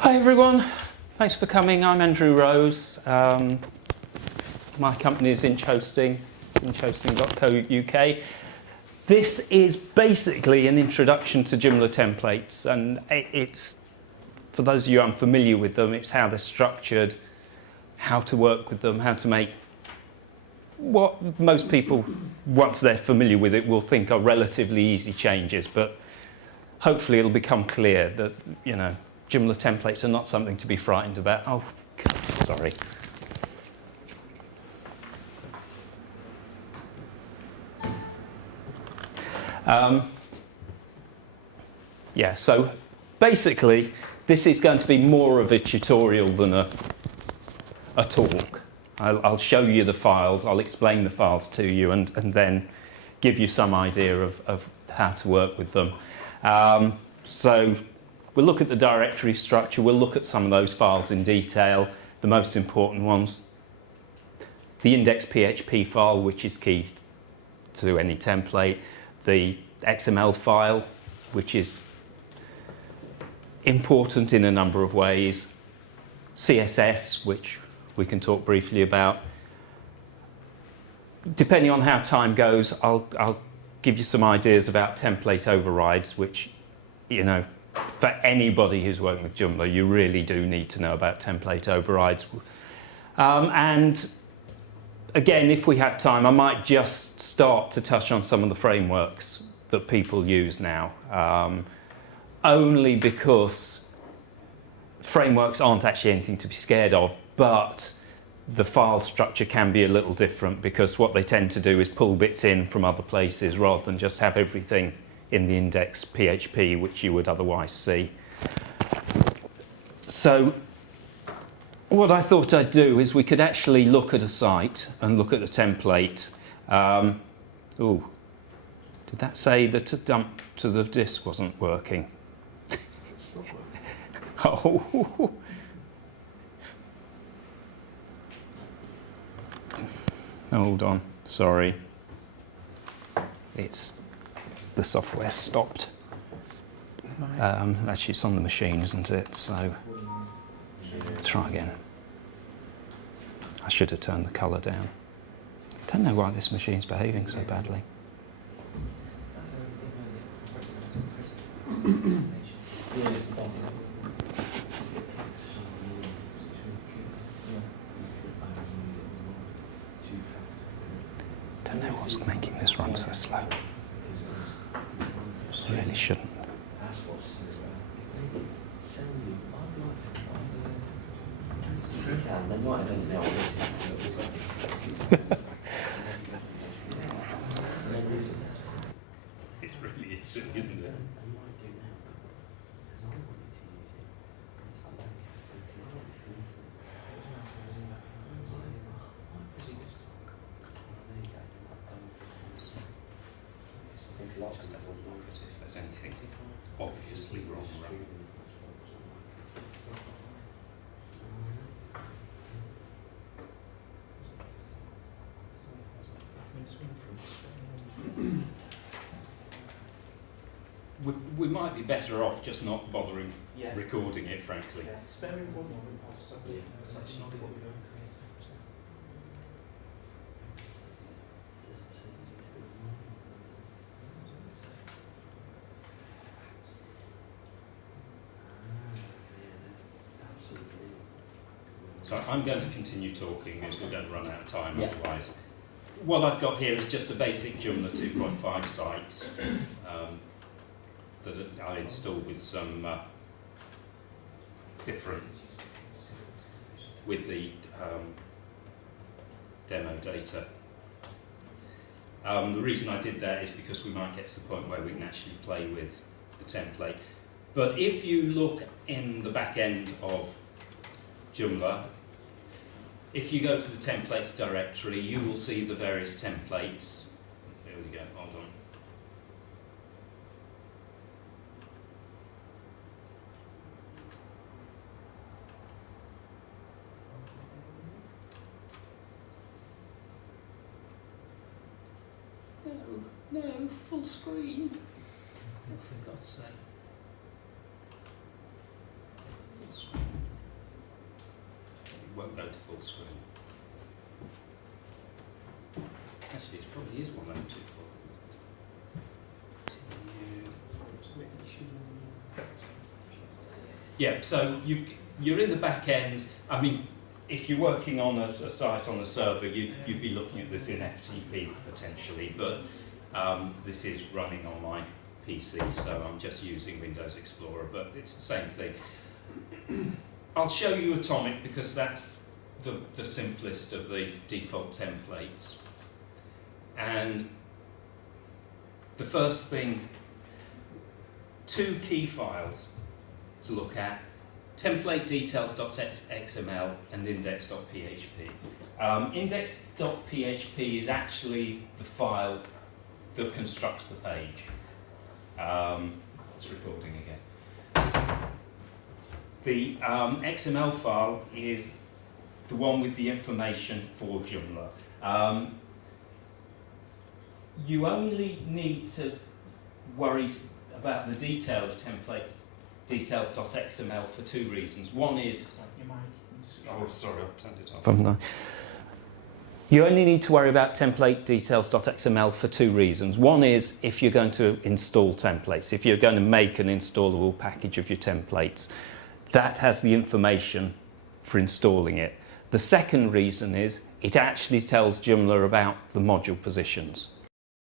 Hi everyone, thanks for coming. I'm Andrew Rose. My company is Inch Hosting, inchhosting.co.uk. This is basically an introduction to Joomla templates, and it's, for those of you unfamiliar with them, it's how they're structured, how to work with them, how to make what most people, once they're familiar with it, will think are relatively easy changes, but hopefully it'll become clear that, you know, Joomla templates are not something to be frightened about. Oh, sorry. Yeah, so basically, this is going to be more of a tutorial than a talk. I'll show you the files, I'll explain the files to you, and then give you some idea of how to work with them. So we'll look at the directory structure, we'll look at some of those files in detail, the most important ones. The index.php file, which is key to any template, the XML file, which is important in a number of ways, CSS, which we can talk briefly about. Depending on how time goes, I'll give you some ideas about template overrides, which, you know, for anybody who's working with Joomla, you really do need to know about template overrides. And again, if we have time, I might just start to touch on some of the frameworks that people use now, only because frameworks aren't actually anything to be scared of, but the file structure can be a little different because what they tend to do is pull bits in from other places rather than just have everything in the index.php, which you would otherwise see. So what I thought I'd do is we could actually look at a site and look at a template. Ooh, did that say that a dump to the disk wasn't working? Oh. Hold on, sorry. It's the software stopped. Actually, it's on the machine, isn't it? So try again. I should have turned the colour down. I don't know why this machine's behaving so badly. Don't know what's making this run so slow. Really shouldn't. It really is silly, isn't it? Just have a look at if there's anything obviously wrong. We might be better off just not bothering recording it, frankly. So I'm going to continue talking because we're going to run out of time otherwise. What I've got here is just a basic Joomla 2.5 site that I installed with some different, with the demo data. The reason I did that is because we might get to the point where we can actually play with the template. But if you look in the back end of Joomla, if you go to the templates directory, you will see the various templates. There we go, hold on. No, full screen. Oh, for God's sake. Full screen. won't go to full screen. Actually, it probably is 1024. Yeah, so you're in the back end. I mean, if you're working on a site on a server, you'd be looking at this in FTP potentially, but this is running on my PC, so I'm just using Windows Explorer, but it's the same thing. I'll show you Atomic because that's the simplest of the default templates. And the first thing, two key files to look at: template details.xml and index.php. Index.php is actually the file that constructs the page. It's recording again. The XML file is the one with the information for Joomla. You only need to worry about the detail of template details.xml for two reasons. One is... Oh, sorry, I've turned it off. You only need to worry about template details.xml for two reasons. One is if you're going to install templates, if you're going to make an installable package of your templates, that has the information for installing it. The second reason is it actually tells Joomla about the module positions.